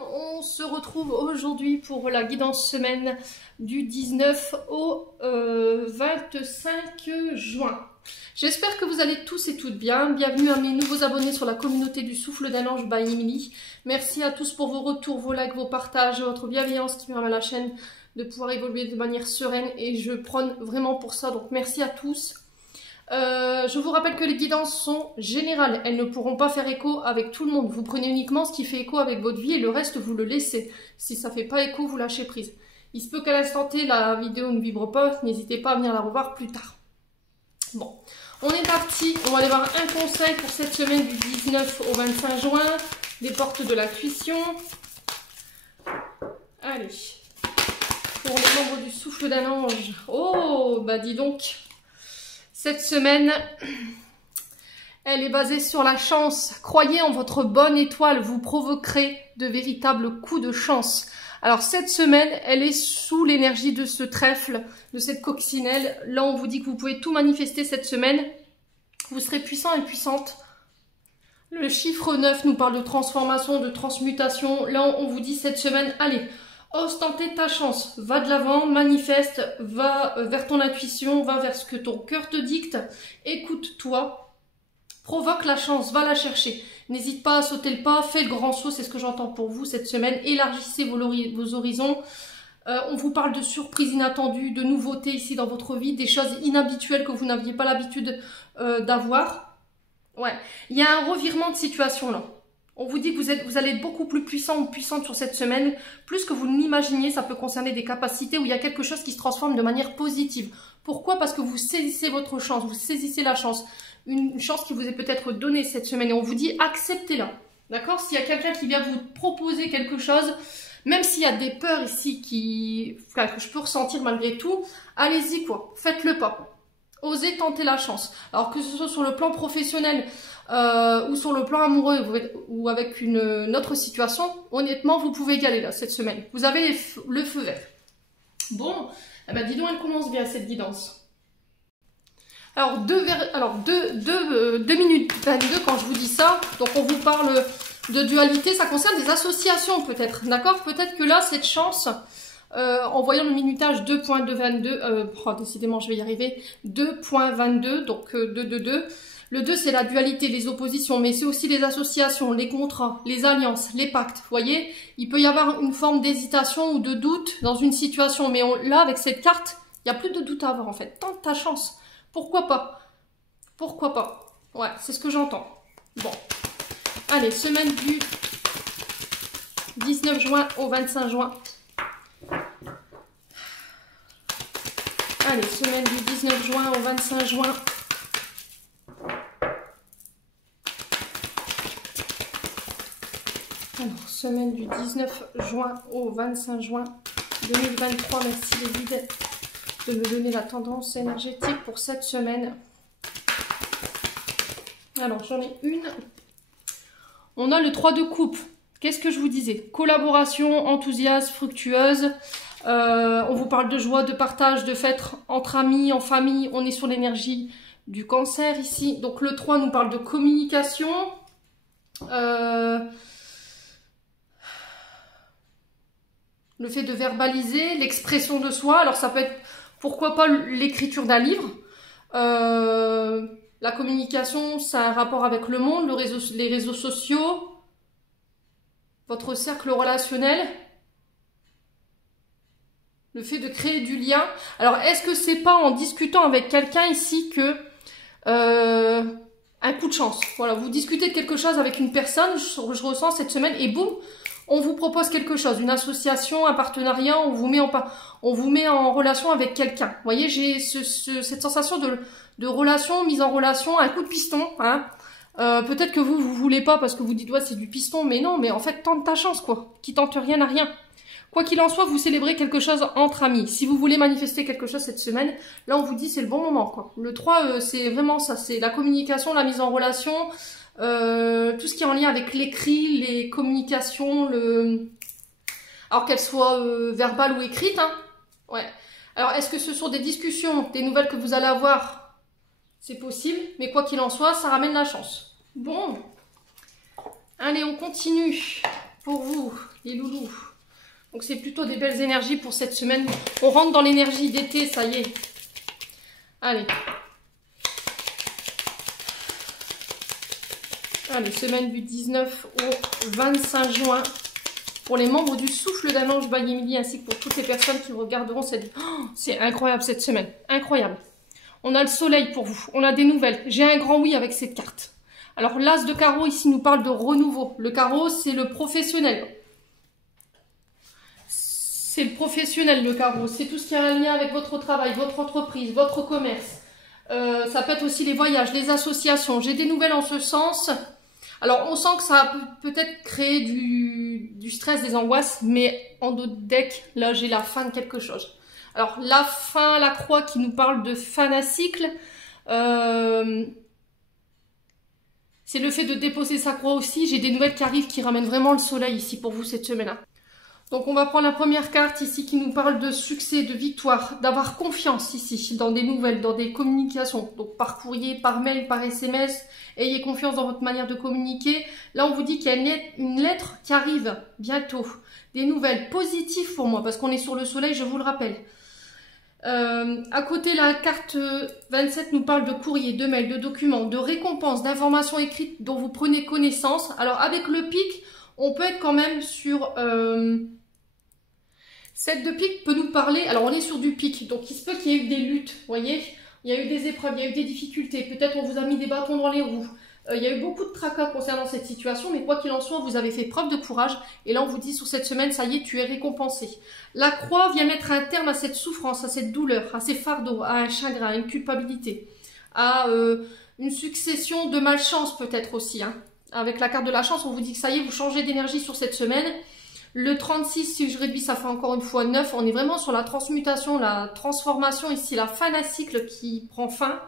On se retrouve aujourd'hui pour la guidance semaine du 19 au 25 juin. J'espère que vous allez tous et toutes bien. Bienvenue à mes nouveaux abonnés sur la communauté du Souffle d'un Ange by Emily. Merci à tous pour vos retours, vos likes, vos partages, votre bienveillance qui permet à la chaîne de pouvoir évoluer de manière sereine et je prône vraiment pour ça. Donc merci à tous. Je vous rappelle que les guidances sont générales, elles ne pourront pas faire écho avec tout le monde. Vous prenez uniquement ce qui fait écho avec votre vie et le reste vous le laissez. Si ça ne fait pas écho, vous lâchez prise. Il se peut qu'à l'instant T la vidéo ne vibre pas, n'hésitez pas à venir la revoir plus tard. Bon, on est parti, on va aller voir un conseil pour cette semaine du 19 au 25 juin, des portes de l'intuition. Allez, pour les membres du Souffle d'un Ange. Oh, bah dis donc. Cette semaine, elle est basée sur la chance. Croyez en votre bonne étoile, vous provoquerez de véritables coups de chance. Alors cette semaine, elle est sous l'énergie de ce trèfle, de cette coccinelle. Là, on vous dit que vous pouvez tout manifester cette semaine. Vous serez puissant et puissante. Le chiffre 9 nous parle de transformation, de transmutation. Là, on vous dit cette semaine, allez, ose tenter ta chance, va de l'avant, manifeste, va vers ton intuition, va vers ce que ton cœur te dicte, écoute-toi, provoque la chance, va la chercher. N'hésite pas à sauter le pas, fais le grand saut, c'est ce que j'entends pour vous cette semaine, élargissez vos horizons. On vous parle de surprises inattendues, de nouveautés ici dans votre vie, des choses inhabituelles que vous n'aviez pas l'habitude d'avoir. Ouais, il y a un revirement de situation là. On vous dit que vous allez être beaucoup plus puissant ou puissante sur cette semaine, plus que vous n'imaginiez. Ça peut concerner des capacités où il y a quelque chose qui se transforme de manière positive. Pourquoi? Parce que vous saisissez votre chance, vous saisissez la chance. Une chance qui vous est peut-être donnée cette semaine et on vous dit acceptez-la. D'accord? S'il y a quelqu'un qui vient vous proposer quelque chose, même s'il y a des peurs ici que je peux ressentir malgré tout, allez-y quoi, faites le pas. Osez tenter la chance. Alors que ce soit sur le plan professionnel ou sur le plan amoureux ou avec une autre situation, honnêtement, vous pouvez y aller là cette semaine. Vous avez le feu vert. Bon, eh ben, dis donc, elle commence bien cette guidance. Alors, 2 minutes 22 quand je vous dis ça, donc on vous parle de dualité, ça concerne des associations peut-être, d'accord? Peut-être que là, cette chance... en voyant le minutage 2.222, décidément je vais y arriver, 2.22, donc 222. Le 2 c'est la dualité, les oppositions, mais c'est aussi les associations, les contrats, les alliances, les pactes. Vous voyez, il peut y avoir une forme d'hésitation ou de doute dans une situation, mais là avec cette carte, il n'y a plus de doute à avoir en fait. Tente ta chance, pourquoi pas? Pourquoi pas? Ouais, c'est ce que j'entends. Bon, allez, semaine du 19 juin au 25 juin. Allez, semaine du 19 juin au 25 juin. Alors, semaine du 19 juin au 25 juin 2023. Merci les guides de me donner la tendance énergétique pour cette semaine. Alors, j'en ai une. On a le 3 de coupe. Qu'est-ce que je vous disais? Collaboration, enthousiasme, fructueuse. On vous parle de joie, de partage, de fêtes entre amis, en famille. On est sur l'énergie du cancer ici. Donc le 3 nous parle de communication. Le fait de verbaliser, l'expression de soi. Alors ça peut être, pourquoi pas, l'écriture d'un livre. La communication, ça a un rapport avec le monde, les réseaux sociaux, votre cercle relationnel. Le fait de créer du lien. Alors, est-ce que c'est pas en discutant avec quelqu'un ici que un coup de chance? Voilà, vous discutez de quelque chose avec une personne, je ressens cette semaine, et boum, on vous propose quelque chose, une association, un partenariat, on vous met en relation avec quelqu'un. Vous voyez, j'ai cette sensation de relation, mise en relation, un coup de piston. Hein. Peut-être que vous voulez pas parce que vous dites ouais c'est du piston, mais non, mais en fait tente ta chance quoi, qui tente rien n'a rien. Quoi qu'il en soit, vous célébrez quelque chose entre amis. Si vous voulez manifester quelque chose cette semaine, là on vous dit c'est le bon moment quoi. Le 3 c'est vraiment ça, c'est la communication, la mise en relation, tout ce qui est en lien avec l'écrit, les communications, alors qu'elles soient verbales ou écrites. Hein. Ouais. Alors est-ce que ce sont des discussions, des nouvelles que vous allez avoir? C'est possible, mais quoi qu'il en soit, ça ramène la chance. Bon, allez on continue pour vous. les loulous. Donc c'est plutôt des belles énergies pour cette semaine. On rentre dans l'énergie d'été, ça y est. Allez. Allez, semaine du 19 au 25 juin. Pour les membres du Souffle d'un Ange by Emilie, ainsi que pour toutes les personnes qui regarderont cette... Oh, c'est incroyable cette semaine, incroyable. On a le soleil pour vous, on a des nouvelles. J'ai un grand oui avec cette carte. Alors l'as de carreau ici nous parle de renouveau. Le carreau, c'est le professionnel. C'est le professionnel, le carreau. C'est tout ce qui a un lien avec votre travail, votre entreprise, votre commerce. Ça peut être aussi les voyages, les associations. J'ai des nouvelles en ce sens. Alors, on sent que ça a peut-être créé du stress, des angoisses, mais en d'autres decks, là, j'ai la fin de quelque chose. Alors, la fin, la croix qui nous parle de fin d'un cycle, c'est le fait de déposer sa croix aussi. J'ai des nouvelles qui arrivent qui ramènent vraiment le soleil ici pour vous cette semaine-là. Donc, on va prendre la première carte ici qui nous parle de succès, de victoire, d'avoir confiance ici dans des nouvelles, dans des communications. Donc, par courrier, par mail, par SMS. Ayez confiance dans votre manière de communiquer. Là, on vous dit qu'il y a une lettre qui arrive bientôt. Des nouvelles positives pour moi, parce qu'on est sur le soleil, je vous le rappelle. À côté, la carte 27 nous parle de courrier, de mail, de documents, de récompenses, d'informations écrites dont vous prenez connaissance. Alors, avec le pic, on peut être quand même sur... 7 de pique peut nous parler... Alors, on est sur du pic, donc il se peut qu'il y ait eu des luttes, vous voyez. Il y a eu des épreuves, il y a eu des difficultés. Peut-être on vous a mis des bâtons dans les roues. Il y a eu beaucoup de tracas concernant cette situation, mais quoi qu'il en soit, vous avez fait preuve de courage. Et là, on vous dit sur cette semaine, ça y est, tu es récompensé. La croix vient mettre un terme à cette souffrance, à cette douleur, à ces fardeaux, à un chagrin, à une culpabilité, à une succession de malchance peut-être aussi. Hein. Avec la carte de la chance, on vous dit que ça y est, vous changez d'énergie sur cette semaine. Le 36, si je réduis, ça fait encore une fois 9. On est vraiment sur la transmutation, la transformation ici, la fin d'un cycle qui prend fin.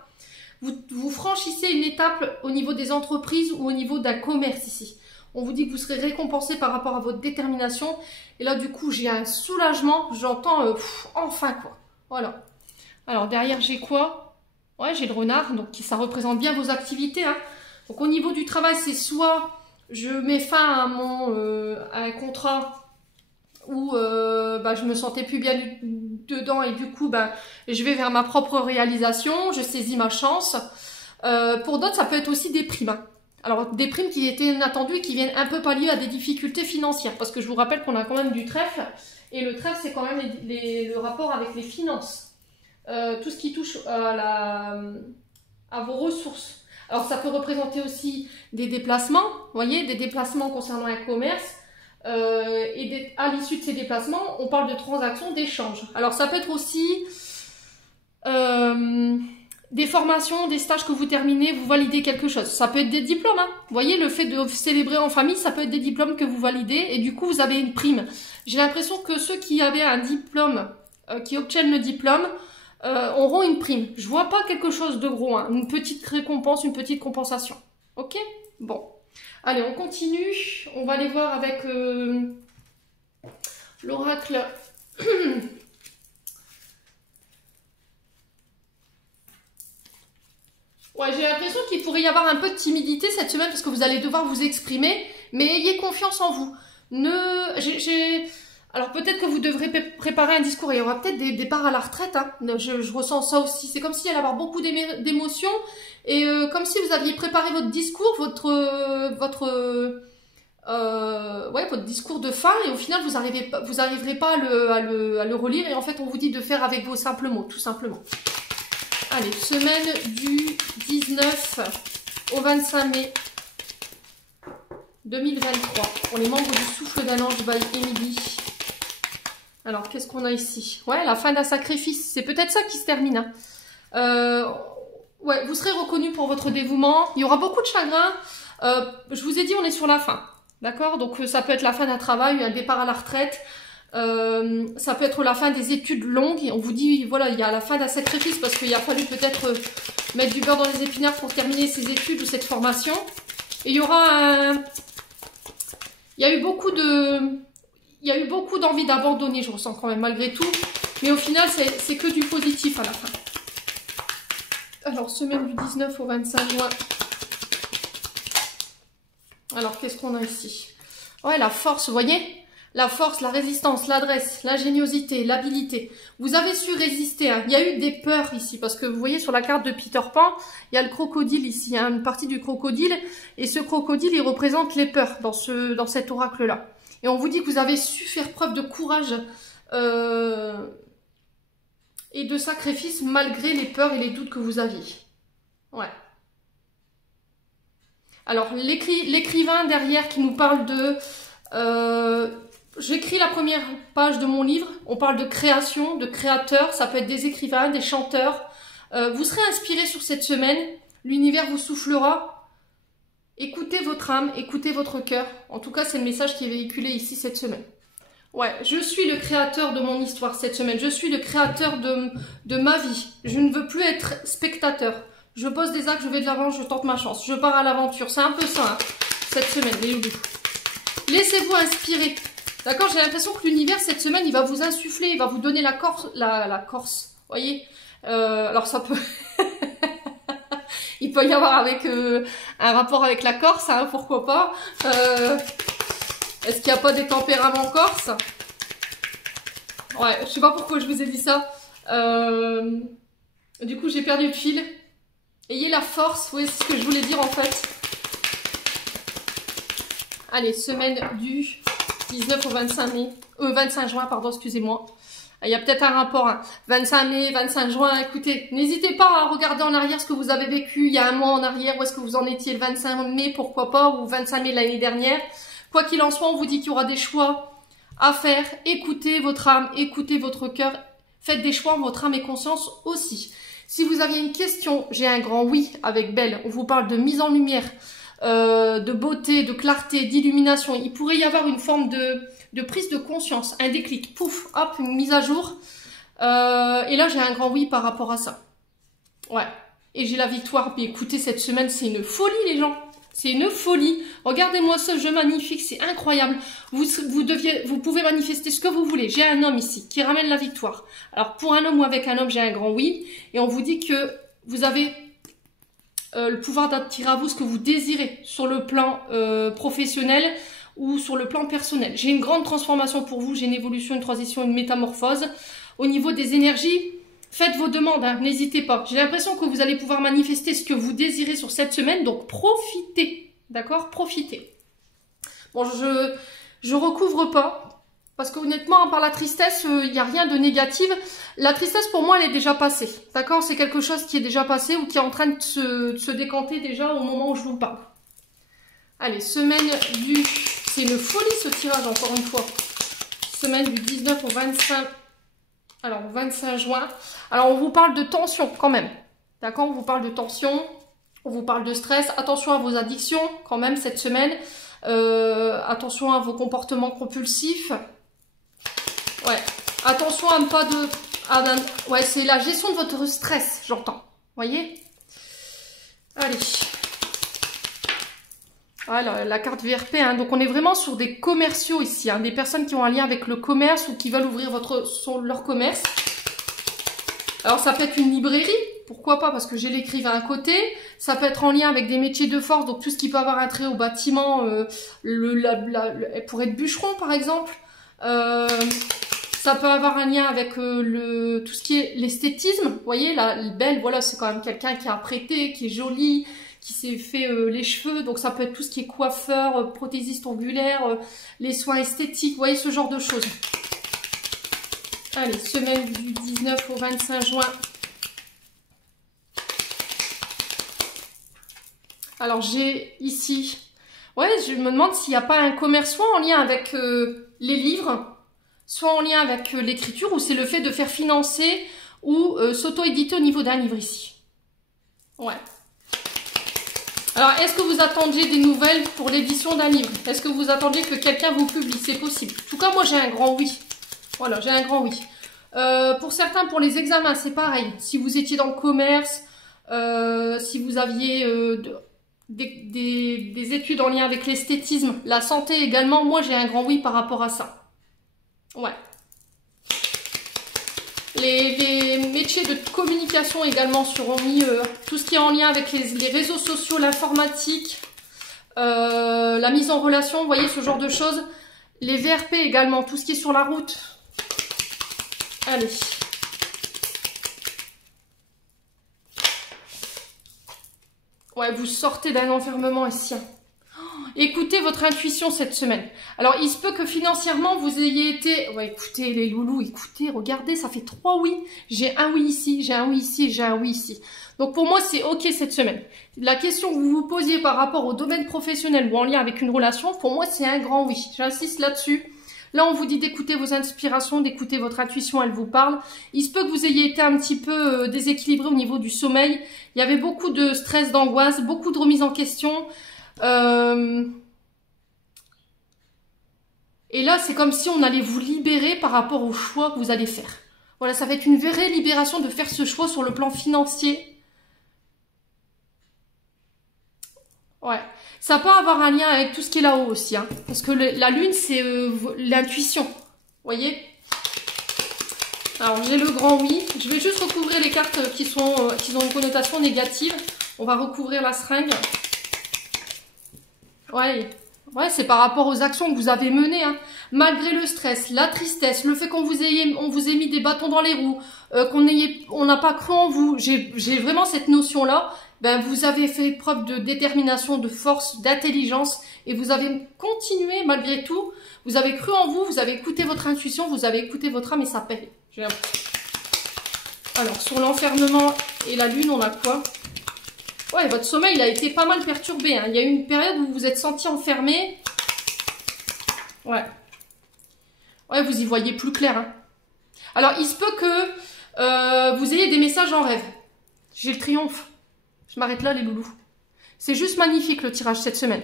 Vous franchissez une étape au niveau des entreprises ou au niveau d'un commerce ici. On vous dit que vous serez récompensé par rapport à votre détermination. Et là, du coup, j'ai un soulagement. J'entends enfin quoi. Voilà. Alors, derrière, j'ai quoi? Ouais, j'ai le renard. Donc, ça représente bien vos activités. Hein. Donc, au niveau du travail, c'est soit... je mets fin à un contrat où je me sentais plus bien dedans et du coup je vais vers ma propre réalisation, je saisis ma chance. Pour d'autres, ça peut être aussi des primes. Hein. Alors des primes qui étaient inattendues et qui viennent un peu pallier à des difficultés financières. Parce que je vous rappelle qu'on a quand même du trèfle et le trèfle c'est quand même le rapport avec les finances. Tout ce qui touche à vos ressources. Alors, ça peut représenter aussi des déplacements, vous voyez, des déplacements concernant un commerce. Et à l'issue de ces déplacements, on parle de transactions, d'échanges. Alors, ça peut être aussi des formations, des stages que vous terminez, vous validez quelque chose. Ça peut être des diplômes. Hein. Vous voyez, le fait de célébrer en famille, ça peut être des diplômes que vous validez. Et du coup, vous avez une prime. J'ai l'impression que ceux qui avaient un diplôme, qui obtiennent le diplôme, auront une prime. Je vois pas quelque chose de gros, hein. Une petite récompense, une petite compensation. Ok? Bon. Allez, on continue. On va aller voir avec l'oracle. Ouais, j'ai l'impression qu'il pourrait y avoir un peu de timidité cette semaine parce que vous allez devoir vous exprimer, mais ayez confiance en vous. Alors peut-être que vous devrez préparer un discours. Il y aura peut-être des départs à la retraite. Hein. Je ressens ça aussi. C'est comme s'il y allait avoir beaucoup d'émotions. Et comme si vous aviez préparé votre discours, votre discours de fin. Et au final, vous n'arriverez pas à le relire. Et en fait, on vous dit de faire avec vos simples mots, tout simplement. Allez, semaine du 19 au 25 mai 2023. Pour les membres du Souffle d'un Ange by Emilie. Alors, qu'est-ce qu'on a ici? Ouais, la fin d'un sacrifice. C'est peut-être ça qui se termine. Hein. Ouais, vous serez reconnu pour votre dévouement. Il y aura beaucoup de chagrin. Je vous ai dit, on est sur la fin. D'accord? Donc, ça peut être la fin d'un travail, un départ à la retraite. Ça peut être la fin des études longues. Et on vous dit, voilà, il y a la fin d'un sacrifice parce qu'il a fallu peut-être mettre du beurre dans les épinards pour terminer ces études ou cette formation. Et il y aura Il y a eu beaucoup d'envie d'abandonner, je ressens quand même, malgré tout. Mais au final, c'est que du positif à la fin. Alors, semaine du 19 au 25 juin. Alors, qu'est-ce qu'on a ici? Ouais, la force, vous voyez? la force, la résistance, l'adresse, l'ingéniosité, l'habilité. Vous avez su résister. Hein. Il y a eu des peurs ici, parce que vous voyez sur la carte de Peter Pan, il y a le crocodile ici, il y a une partie du crocodile, et ce crocodile, il représente les peurs dans cet oracle-là. Et on vous dit que vous avez su faire preuve de courage et de sacrifice malgré les peurs et les doutes que vous aviez. Ouais. Alors, l'écrivain derrière qui nous parle de... j'écris la première page de mon livre. On parle de création, de créateurs. Ça peut être des écrivains, des chanteurs. Vous serez inspiré sur cette semaine. L'univers vous soufflera. Écoutez votre âme, écoutez votre cœur. En tout cas, c'est le message qui est véhiculé ici cette semaine. Ouais, je suis le créateur de mon histoire cette semaine. Je suis le créateur de ma vie. Je ne veux plus être spectateur. Je pose des actes, je vais de l'avant, je tente ma chance. Je pars à l'aventure. C'est un peu ça, hein, cette semaine, les loulous. Laissez-vous inspirer. D'accord? J'ai l'impression que l'univers, cette semaine, il va vous insuffler, il va vous donner la Corse. La Corse, voyez? Alors ça peut... il peut y avoir avec un rapport avec la Corse, hein, pourquoi pas. Est-ce qu'il n'y a pas des tempéraments corses? Ouais, je sais pas pourquoi je vous ai dit ça. Du coup, j'ai perdu le fil. Ayez la force, oui, c'est ce que je voulais dire en fait. Allez, semaine du 19 au 25 mai. 25 juin, pardon, excusez-moi. Il y a peut-être un rapport, hein. 25 mai, 25 juin, écoutez, n'hésitez pas à regarder en arrière ce que vous avez vécu il y a un mois en arrière, où est-ce que vous en étiez le 25 mai, pourquoi pas, ou 25 mai l'année dernière. Quoi qu'il en soit, on vous dit qu'il y aura des choix à faire. Écoutez votre âme, écoutez votre cœur, faites des choix en votre âme et conscience aussi. Si vous aviez une question, j'ai un grand oui avec Belle. On vous parle de mise en lumière, de beauté, de clarté, d'illumination. Il pourrait y avoir une forme de prise de conscience, un déclic, pouf, hop, une mise à jour. Et là, j'ai un grand oui par rapport à ça. Ouais. Et j'ai la victoire. Puis écoutez, cette semaine, c'est une folie, les gens. C'est une folie. Regardez-moi ce jeu magnifique, c'est incroyable. Vous pouvez manifester ce que vous voulez. J'ai un homme ici qui ramène la victoire. Alors, pour un homme ou avec un homme, j'ai un grand oui. Et on vous dit que vous avez le pouvoir d'attirer à vous ce que vous désirez sur le plan professionnel ou sur le plan personnel. J'ai une grande transformation pour vous. J'ai une évolution, une transition, une métamorphose. Au niveau des énergies, faites vos demandes, hein, n'hésitez pas. J'ai l'impression que vous allez pouvoir manifester ce que vous désirez sur cette semaine, donc profitez, d'accord? Profitez. Bon, je recouvre pas, parce que honnêtement, par la tristesse, il n'y a rien de négatif. La tristesse, pour moi, elle est déjà passée, d'accord? C'est quelque chose qui est déjà passé ou qui est en train de se décanter déjà au moment où je vous parle. Allez, semaine du... C'est une folie ce tirage, encore une fois. Semaine du 19 au 25... Alors, 25 juin. Alors, on vous parle de tension quand même. D'accord? On vous parle de tension. On vous parle de stress. Attention à vos addictions quand même cette semaine. Attention à vos comportements compulsifs. Ouais. Attention à ne pas de... ouais, c'est la gestion de votre stress, j'entends. Voyez? Allez. Voilà, la carte VRP. Hein. Donc, on est vraiment sur des commerciaux ici. Hein. Des personnes qui ont un lien avec le commerce ou qui veulent ouvrir leur commerce. Alors, ça peut être une librairie. Pourquoi pas? Parce que j'ai l'écrivain à côté. Ça peut être en lien avec des métiers de force. Donc, tout ce qui peut avoir un trait au bâtiment. Pour être bûcheron, par exemple. Ça peut avoir un lien avec tout ce qui est l'esthétisme. Vous voyez, la Belle, voilà, c'est quand même quelqu'un qui est apprêté, qui est joli, qui s'est fait les cheveux, donc ça peut être tout ce qui est coiffeur, prothésiste ongulaire, les soins esthétiques, vous voyez ce genre de choses. Allez, semaine du 19 au 25 juin. Alors j'ai ici, ouais, je me demande s'il n'y a pas un commerce soit en lien avec les livres, soit en lien avec l'écriture, ou c'est le fait de faire financer ou s'auto-éditer au niveau d'un livre ici. Ouais. Alors, est-ce que vous attendiez des nouvelles pour l'édition d'un livre? Est-ce que vous attendiez que quelqu'un vous publie? C'est possible. En tout cas, moi, j'ai un grand oui. Voilà, j'ai un grand oui. Pour certains, pour les examens, c'est pareil. Si vous étiez dans le commerce, si vous aviez des études en lien avec l'esthétisme, la santé également, moi, j'ai un grand oui par rapport à ça. Ouais. Les métiers de communication également seront mis, tout ce qui est en lien avec les réseaux sociaux, l'informatique, la mise en relation, vous voyez ce genre de choses. Les VRP également, tout ce qui est sur la route. Allez. Ouais, vous sortez d'un enfermement ici. Écoutez votre intuition cette semaine. Alors, il se peut que financièrement, vous ayez été... Ouais, écoutez les loulous, écoutez, regardez, ça fait 3 oui. J'ai un oui ici, j'ai un oui ici, j'ai un oui ici. Donc, pour moi, c'est OK cette semaine. La question que vous vous posiez par rapport au domaine professionnel ou en lien avec une relation, pour moi, c'est un grand oui. J'insiste là-dessus. Là, on vous dit d'écouter vos inspirations, d'écouter votre intuition, elle vous parle. Il se peut que vous ayez été un petit peu déséquilibré au niveau du sommeil. Il y avait beaucoup de stress, d'angoisse, beaucoup de remise en question. Et là, c'est comme si on allait vous libérer par rapport au choix que vous allez faire. Voilà, ça va être une vraie libération de faire ce choix sur le plan financier. Ouais, ça peut avoir un lien avec tout ce qui est là-haut aussi, hein, parce que la lune, c'est l'intuition, vous voyez. Alors, j'ai le grand oui. Je vais juste recouvrir les cartes qui ont une connotation négative. On va recouvrir la seringue. Ouais, c'est par rapport aux actions que vous avez menées, hein. Malgré le stress, la tristesse, le fait qu'on vous ait mis des bâtons dans les roues, on n'a pas cru en vous. J'ai vraiment cette notion-là. Ben, vous avez fait preuve de détermination, de force, d'intelligence, et vous avez continué malgré tout. Vous avez cru en vous, vous avez écouté votre intuition, vous avez écouté votre âme, et ça paye. J'ai l'impression. Alors, sur l'enfermement et la lune, on a quoi? Ouais, votre sommeil, il a été pas mal perturbé, hein. Il y a eu une période où vous vous êtes senti enfermé. Ouais. Ouais, vous y voyez plus clair, hein. Alors, il se peut que vous ayez des messages en rêve. J'ai le triomphe. Je m'arrête là, les loulous. C'est juste magnifique, le tirage cette semaine.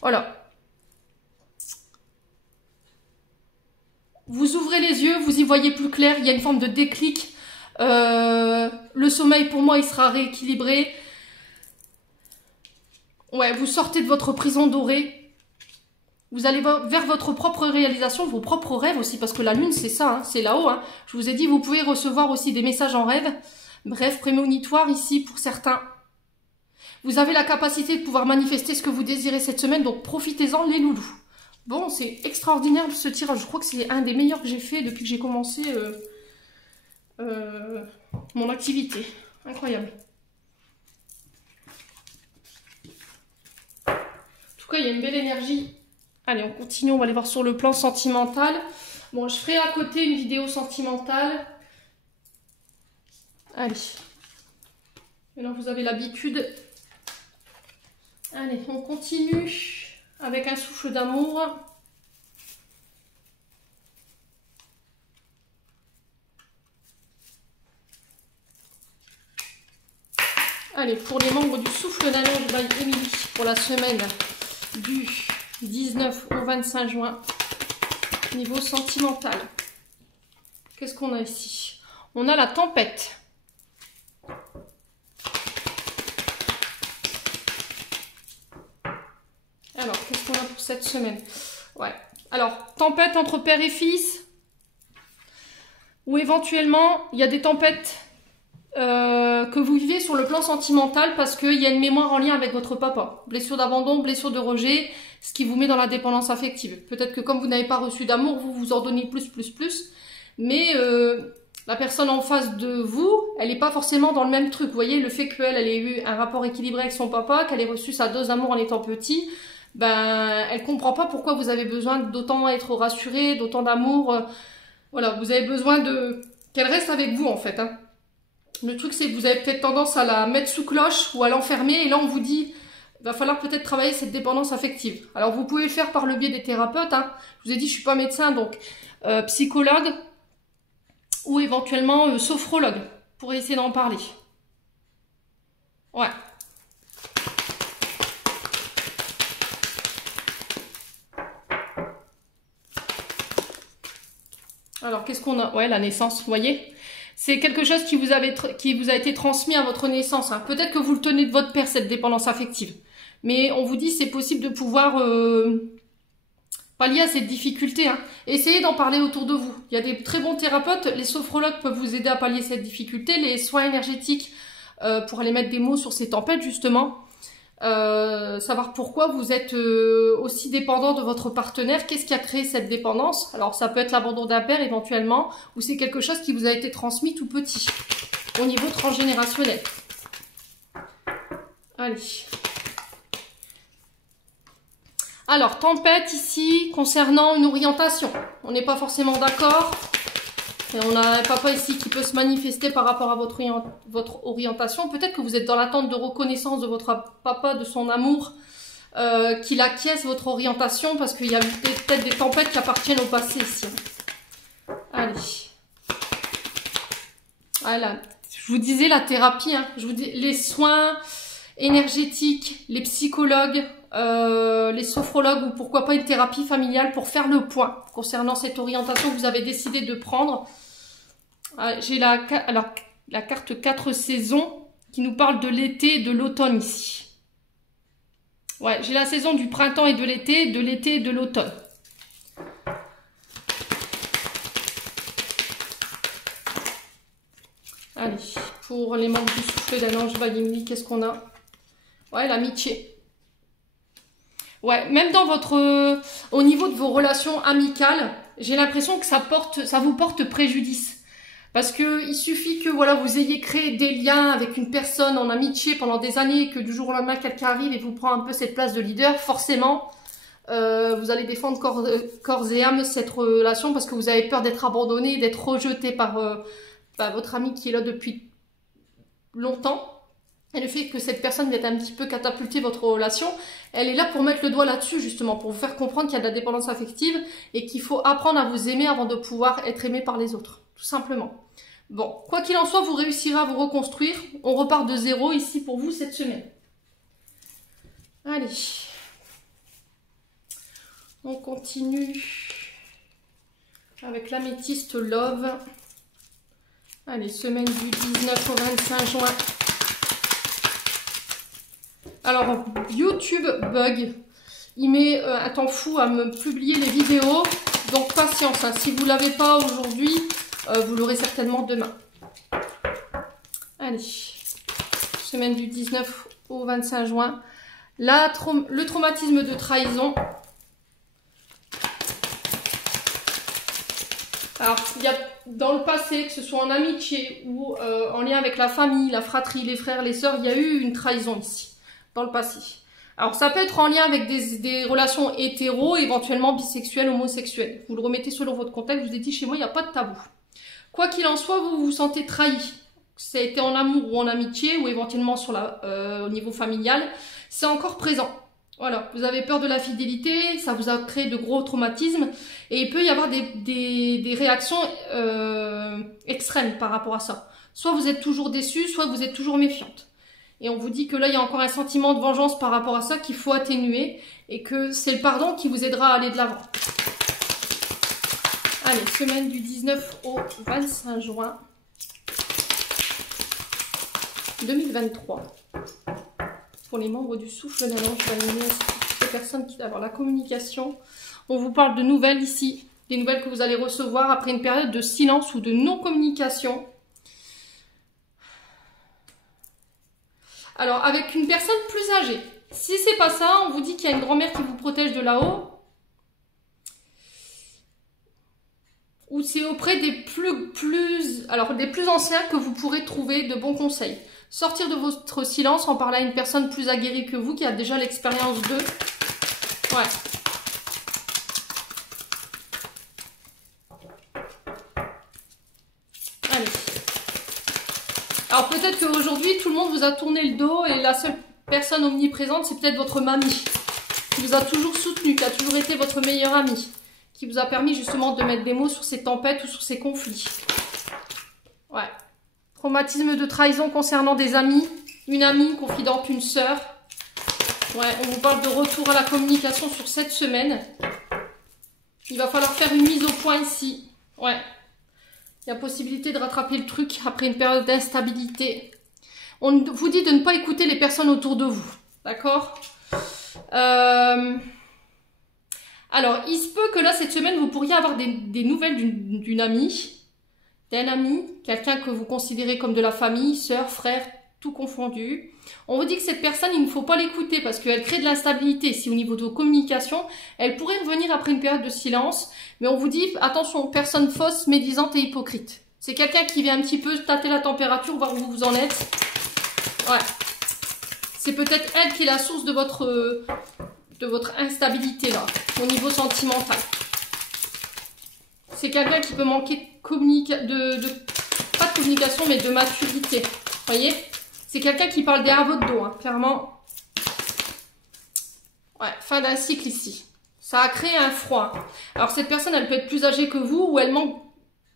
Voilà. Vous ouvrez les yeux, vous y voyez plus clair. Il y a une forme de déclic. Le sommeil, pour moi, il sera rééquilibré. Ouais, vous sortez de votre prison dorée. Vous allez vers votre propre réalisation, vos propres rêves aussi, parce que la lune, c'est ça, hein, c'est là-haut. Hein. Je vous ai dit, vous pouvez recevoir aussi des messages en rêve. Bref, prémonitoire ici pour certains. Vous avez la capacité de pouvoir manifester ce que vous désirez cette semaine, donc profitez-en, les loulous. Bon, c'est extraordinaire ce tirage. Je crois que c'est un des meilleurs que j'ai fait depuis que j'ai commencé mon activité. Incroyable. En tout cas, il y a une belle énergie. Allez, on continue, on va aller voir sur le plan sentimental. Bon, je ferai à côté une vidéo sentimentale. Allez. Maintenant, vous avez l'habitude. Allez, on continue avec un souffle d'amour. Allez, pour les membres du souffle d'annonce by Émilie, pour la semaine du 19 au 25 juin, niveau sentimental. Qu'est-ce qu'on a ici? On a la tempête. Alors, qu'est-ce qu'on a pour cette semaine? Ouais. Alors, tempête entre père et fils. Ou éventuellement, il y a des tempêtes que vous vivez sur le plan sentimental parce qu'il y a une mémoire en lien avec votre papa. Blessure d'abandon, blessure de rejet, ce qui vous met dans la dépendance affective. Peut-être que comme vous n'avez pas reçu d'amour, vous vous en donnez plus. Mais la personne en face de vous, elle n'est pas forcément dans le même truc. Vous voyez, le fait qu'elle ait eu un rapport équilibré avec son papa, qu'elle ait reçu sa dose d'amour en étant petit, ben, elle comprend pas pourquoi vous avez besoin d'autant être rassuré, d'autant d'amour. Voilà, vous avez besoin qu'elle reste avec vous en fait. Hein. Le truc, c'est que vous avez peut-être tendance à la mettre sous cloche ou à l'enfermer. Et là, on vous dit, il va falloir peut-être travailler cette dépendance affective. Alors, vous pouvez le faire par le biais des thérapeutes. Hein. Je vous ai dit, je suis pas médecin, donc psychologue ou éventuellement sophrologue pour essayer d'en parler. Ouais. Alors, qu'est-ce qu'on a? Ouais, la naissance, vous voyez? C'est quelque chose qui vous a été transmis à votre naissance. Hein. Peut-être que vous le tenez de votre père, cette dépendance affective. Mais on vous dit c'est possible de pouvoir pallier à cette difficulté. Hein. Essayez d'en parler autour de vous. Il y a des très bons thérapeutes. Les sophrologues peuvent vous aider à pallier cette difficulté. Les soins énergétiques pour aller mettre des mots sur ces tempêtes, justement. savoir pourquoi vous êtes aussi dépendant de votre partenaire. Qu'est-ce qui a créé cette dépendance? Alors ça peut être l'abandon d'un père éventuellement, ou c'est quelque chose qui vous a été transmis tout petit, au niveau transgénérationnel. Allez. Alors, tempête ici, concernant une orientation. On n'est pas forcément d'accord. Et on a un papa ici qui peut se manifester par rapport à votre orientation. Peut-être que vous êtes dans l'attente de reconnaissance de votre papa, de son amour, qu'il acquiesce votre orientation, parce qu'il y a peut-être des tempêtes qui appartiennent au passé ici. Allez. Voilà. Je vous disais la thérapie, hein. Je vous dis les soins énergétiques, les psychologues, les sophrologues, ou pourquoi pas une thérapie familiale pour faire le point concernant cette orientation que vous avez décidé de prendre. J'ai la carte 4 saisons qui nous parle de l'été et de l'automne ici. Ouais, j'ai la saison du printemps et de l'été et de l'automne. Allez, pour les membres du souffle d'un ange Bayimli, qu'est-ce qu'on a? Ouais, l'amitié. Ouais, même dans votre, au niveau de vos relations amicales, j'ai l'impression que ça vous porte préjudice. Parce que il suffit que voilà, vous ayez créé des liens avec une personne en amitié pendant des années, que du jour au lendemain quelqu'un arrive et vous prend un peu cette place de leader, forcément, vous allez défendre corps et âme cette relation parce que vous avez peur d'être abandonné, d'être rejeté par votre ami qui est là depuis longtemps. Et le fait que cette personne vienne un petit peu catapulter votre relation, elle est là pour mettre le doigt là-dessus, justement, pour vous faire comprendre qu'il y a de la dépendance affective et qu'il faut apprendre à vous aimer avant de pouvoir être aimé par les autres, tout simplement. Bon, quoi qu'il en soit, vous réussirez à vous reconstruire. On repart de zéro ici pour vous cette semaine. Allez. On continue avec l'améthyste Love. Allez, semaine du 19 au 25 juin. Alors, YouTube bug. Il met un temps fou à me publier les vidéos. Donc, patience. Hein. Si vous ne l'avez pas aujourd'hui, vous l'aurez certainement demain. Allez. Semaine du 19 au 25 juin. Le traumatisme de trahison. Alors, il y a dans le passé, que ce soit en amitié ou en lien avec la famille, la fratrie, les frères, les sœurs, il y a eu une trahison ici. Dans le passé. Alors ça peut être en lien avec des relations hétéro, éventuellement bisexuelles, homosexuelles. Vous le remettez selon votre contexte, je vous ai dit chez moi il n'y a pas de tabou. Quoi qu'il en soit, vous vous sentez trahi. Ça a été en amour ou en amitié, ou éventuellement sur au niveau familial, c'est encore présent. Voilà, vous avez peur de la fidélité, ça vous a créé de gros traumatismes, et il peut y avoir des réactions extrêmes par rapport à ça. Soit vous êtes toujours déçu, soit vous êtes toujours méfiante. Et on vous dit que là, il y a encore un sentiment de vengeance par rapport à ça qu'il faut atténuer et que c'est le pardon qui vous aidera à aller de l'avant. Allez, semaine du 19 au 25 juin 2023. Pour les membres du souffle d'un ange, les personnes qui doivent avoir la communication. On vous parle de nouvelles ici, des nouvelles que vous allez recevoir après une période de silence ou de non-communication. Alors, avec une personne plus âgée. Si c'est pas ça, on vous dit qu'il y a une grand-mère qui vous protège de là-haut. Ou c'est auprès des plus anciens que vous pourrez trouver de bons conseils. Sortir de votre silence, en parler à une personne plus aguerrie que vous, qui a déjà l'expérience d'eux. Ouais. Allez. Alors peut-être qu'aujourd'hui, tout le monde vous a tourné le dos et la seule personne omniprésente, c'est peut-être votre mamie, qui vous a toujours soutenu, qui a toujours été votre meilleure amie, qui vous a permis justement de mettre des mots sur ces tempêtes ou sur ces conflits. Ouais. Traumatisme de trahison concernant des amis, une amie, confidente, une sœur. Ouais, on vous parle de retour à la communication sur cette semaine. Il va falloir faire une mise au point ici. Ouais. Il y a possibilité de rattraper le truc après une période d'instabilité. On vous dit de ne pas écouter les personnes autour de vous. D'accord ? Alors, il se peut que là, cette semaine, vous pourriez avoir des nouvelles d'une amie, d'un ami, quelqu'un que vous considérez comme de la famille, sœur, frère, tout confondu. On vous dit que cette personne, il ne faut pas l'écouter parce qu'elle crée de l'instabilité. Si au niveau de vos communications, elle pourrait revenir après une période de silence. Mais on vous dit, attention, personne fausse, médisante et hypocrite. C'est quelqu'un qui vient un petit peu tâter la température, voir où vous en êtes. Ouais. C'est peut-être elle qui est la source de votre instabilité là, au niveau sentimental. C'est quelqu'un qui peut manquer pas de communication, mais de maturité. Vous voyez? C'est quelqu'un qui parle derrière votre dos, hein, clairement. Ouais, fin d'un cycle ici. Ça a créé un froid. Alors cette personne, elle peut être plus âgée que vous ou elle manque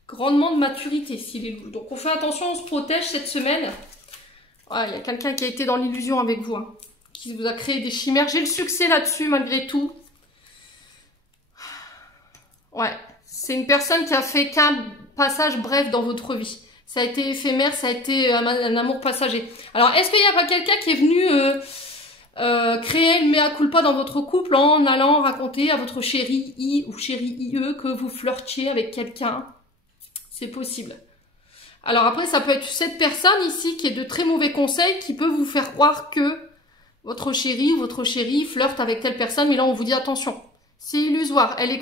grandement de maturité s'il est loup. Donc on fait attention, on se protège cette semaine. Ouais, il y a quelqu'un qui a été dans l'illusion avec vous, hein, qui vous a créé des chimères. J'ai le succès là-dessus malgré tout. Ouais, c'est une personne qui a fait qu'un passage bref dans votre vie. Ça a été éphémère, ça a été un amour passager. Alors, est-ce qu'il n'y a pas quelqu'un qui est venu créer le mea culpa dans votre couple en allant raconter à votre chéri I ou chéri IE que vous flirtiez avec quelqu'un? C'est possible. Alors après, ça peut être cette personne ici qui est de très mauvais conseils, qui peut vous faire croire que votre chéri ou votre chérie flirte avec telle personne, mais là on vous dit attention, c'est illusoire, elle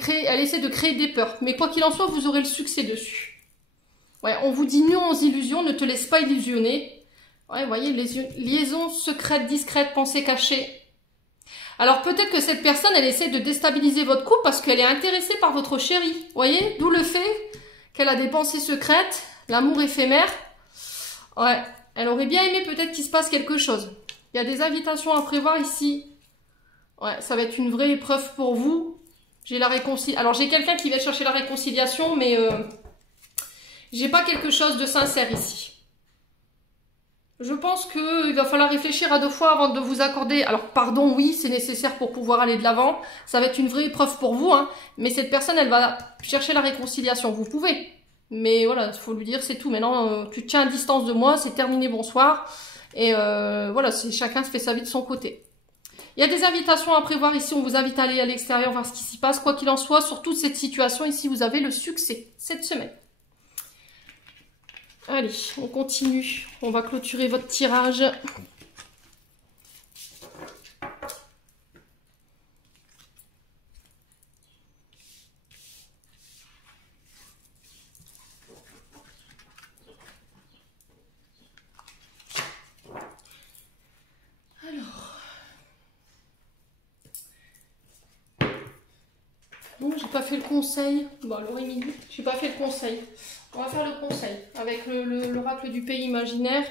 essaie de créer des peurs, mais quoi qu'il en soit, vous aurez le succès dessus. Ouais, on vous dit non aux illusions, ne te laisse pas illusionner. Ouais, vous voyez, liaison secrète, discrète, pensée cachée. Alors peut-être que cette personne, elle essaie de déstabiliser votre couple parce qu'elle est intéressée par votre chéri. Vous voyez, d'où le fait qu'elle a des pensées secrètes, l'amour éphémère. Ouais, elle aurait bien aimé peut-être qu'il se passe quelque chose. Il y a des invitations à prévoir ici. Ouais, ça va être une vraie épreuve pour vous. J'ai la réconciliation. Alors j'ai quelqu'un qui va chercher la réconciliation, mais j'ai pas quelque chose de sincère ici. Je pense qu'il va falloir réfléchir à 2 fois avant de vous accorder. Alors pardon, oui, c'est nécessaire pour pouvoir aller de l'avant. Ça va être une vraie épreuve pour vous, hein. Mais cette personne, elle va chercher la réconciliation. Vous pouvez. Mais voilà, il faut lui dire, c'est tout. Maintenant, tu te tiens à distance de moi, c'est terminé, bonsoir. Et voilà, chacun se fait sa vie de son côté. Il y a des invitations à prévoir ici. On vous invite à aller à l'extérieur, voir ce qui s'y passe. Quoi qu'il en soit, sur toute cette situation, ici, vous avez le succès cette semaine. Allez, on continue. On va clôturer votre tirage. Bon, j'ai pas fait le conseil. Bon, alors Émilie, j'ai pas fait le conseil. On va faire le conseil avec l'oracle du pays imaginaire.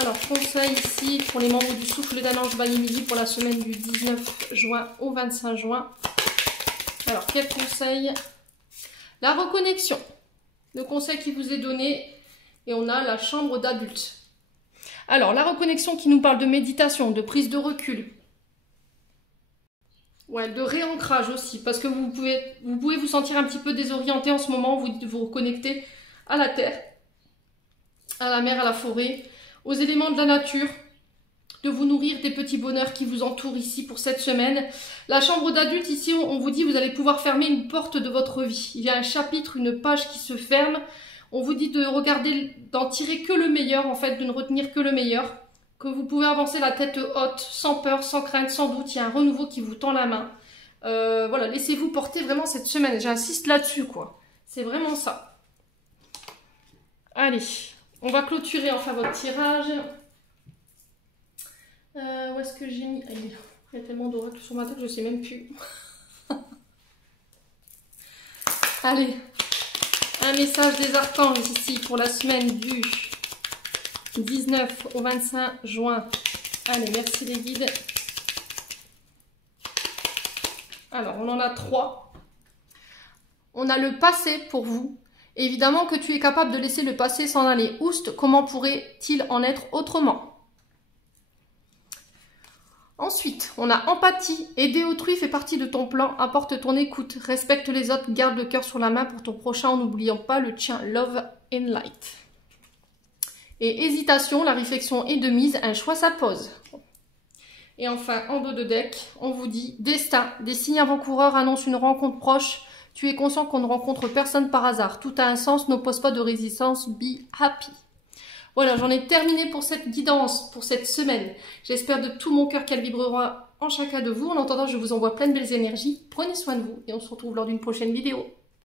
Alors, conseil ici pour les membres du souffle d'un ange by Émilie pour la semaine du 19 juin au 25 juin. Alors, quel conseil? La reconnexion. Le conseil qui vous est donné. Et on a la chambre d'adulte. Alors, la reconnexion qui nous parle de méditation, de prise de recul. Ouais, de réancrage aussi, parce que vous pouvez vous sentir un petit peu désorienté en ce moment, vous reconnecter à la terre, à la mer, à la forêt, aux éléments de la nature, de vous nourrir des petits bonheurs qui vous entourent ici pour cette semaine. La chambre d'adulte, ici, on vous dit, vous allez pouvoir fermer une porte de votre vie. Il y a un chapitre, une page qui se ferme. On vous dit de regarder, d'en tirer que le meilleur, en fait, de ne retenir que le meilleur. Que vous pouvez avancer la tête haute, sans peur, sans crainte, sans doute. Il y a un renouveau qui vous tend la main. Voilà, laissez-vous porter vraiment cette semaine. J'insiste là-dessus, quoi. C'est vraiment ça. Allez, on va clôturer enfin votre tirage. Où est-ce que j'ai mis? Il y a tellement d'oracles sur ma tête, je ne sais même plus. Allez, un message des archanges ici pour la semaine du 19 au 25 juin. Allez, merci les guides. Alors, on en a 3. On a le passé pour vous. Évidemment que tu es capable de laisser le passé s'en aller. Oust, comment pourrait-il en être autrement? Ensuite, on a empathie. Aider autrui fait partie de ton plan. Apporte ton écoute. Respecte les autres. Garde le cœur sur la main pour ton prochain en n'oubliant pas le tien. Love and light. Et hésitation, la réflexion est de mise, un choix s'impose. Et enfin, en dos de deck, on vous dit destin, des signes avant-coureurs annoncent une rencontre proche. Tu es conscient qu'on ne rencontre personne par hasard. Tout a un sens, n'oppose pas de résistance, be happy. Voilà, j'en ai terminé pour cette guidance, pour cette semaine. J'espère de tout mon cœur qu'elle vibrera en chacun de vous. En attendant, je vous envoie plein de belles énergies. Prenez soin de vous et on se retrouve lors d'une prochaine vidéo.